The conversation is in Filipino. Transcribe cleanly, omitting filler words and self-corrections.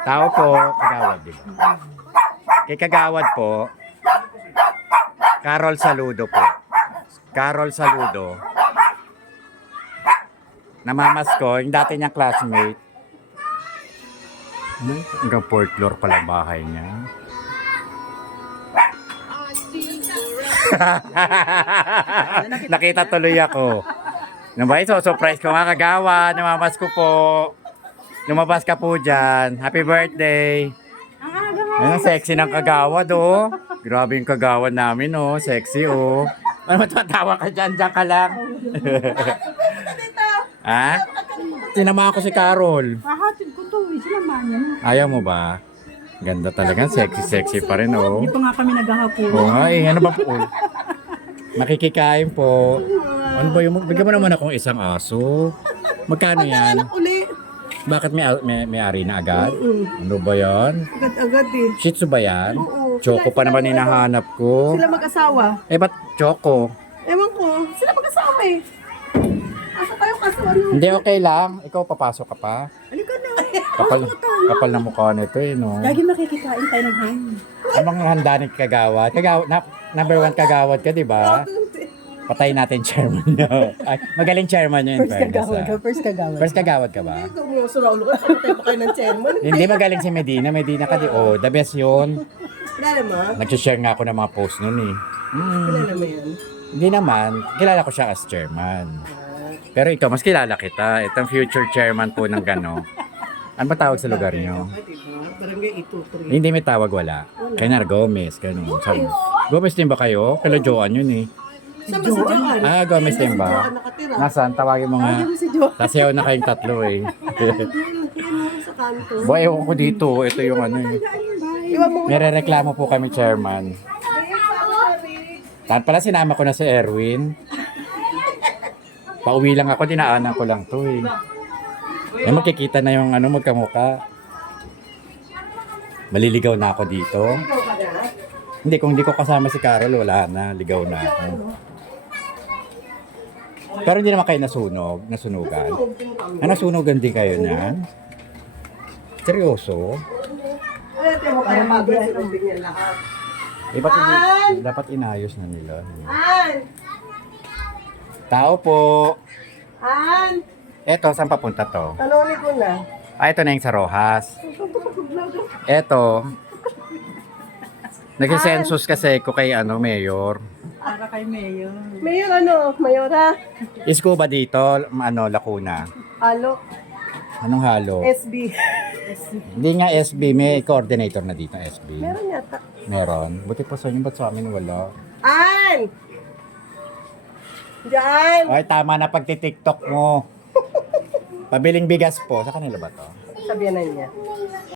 Tao po, kagawad din. Kay kagawad po, Carol Saludo po. Carol Saludo. Namamas ko, yung dati niyang classmate. Hanggang 4th floor pala bahay niya. Nakita tuloy ako. Nabay, so surprise ko nga kagawa. Namamas ko po. Lumabas ka po dyan. Happy birthday. Ayun, sexy ng kagawad, oh. Grabe yung kagawad namin, oh. Sexy, oh. Ano matatawa ka dyan? Diyan ka lang. Ha? Sinama ko si Carol. Hahatid ko to, sinamahan niya na. Ayaw mo ba? Ganda talaga. Sexy pa rin, oh. Hindi pa nga kami naghahapunan. Oo nga, eh. Ano ba po? Makikikain po. Ano ba yung... Bigyan mo naman akong isang aso. Magkano yan? Anak uli. Bakit may ari na agad? Ano ba yan? Agad-agad eh. Shih Tzu ba yan? Oo. Choco pa naman hinahanap ko. Sila mag-asawa. Eh, ba't Choco? Ewan ko, sila mag-asawa eh. Asa tayo kaso ano? Hindi, okay lang. Ikaw, papasok ka pa. Halika na. Kapal na mukha nito eh, no? Lagi makikikain tayo ng hangin. Anong handa ni kagawad? Number 1 kagawad ka, di ba? Patay natin chairman niyo. Ay, magaling chairman niyo in fairness. First kagawad. First kagawad ka ba? Ito mo, suraulo ka. Patay pa kayo ng chairman. Hindi magaling si Medina. Medina ka di. Oh, the best yun. Kilala mo? Nag-share nga ako ng mga post nun eh. Kilala mo yan? Hindi naman. Kilala ko siya as chairman. Pero ito, mas kilala kita. Itong future chairman po ng gano. Ano ba tawag sa lugar niyo? Barangay Itutre. Hindi may tawag, wala. Kanya Gomez, gano'n. Sabi, Gomez din ba kayo? Kala Joan yun eh. Sama si Joan. Ah, Gomez din ba? Nakatira. Nasaan? Tawagin mo nga. Ayaw si Joan. Tasayaw na kayong tatlo eh. Sa kanto. Boy, ewan ko dito. Ito yung ano eh. Iwan mo. Nire-reklamo po kami, chairman. Tan pala sinama ko na si Erwin. Pauwi lang ako, dinaanan ko lang to eh. Eh, makikita na yung ano, magkamuka. Maliligaw na ako dito. Hindi, kung hindi ko kasama si Carol, wala na. Ligaw na ako. Pero hindi naman kayo nasunugan. Ah, nasunugan din kayo niyan? Seryoso? Ito mo kaya mag-sinubing niya lahat. Eh, ba't dapat inayos na nila? An! Tao po! An! Eto, saan papunta to? Tanongin ko na. Ah, ito na yung sa Rojas. Eto. Nag-census kasi ko kay ano, mayor. Para kay Mayor. Mayor ano? Mayora? Isko ba dito? Ano, Lacuna? Halo? Anong halo? SB. Hindi nga SB, may coordinator na dito, SB. Meron yata. Meron. Buti pa sa inyo, ba't sa amin wala? An! Diyan! Ay, tama na pagti-tiktok mo. Pabiling bigas po. Sa kanila ba to? Sabihan na niya.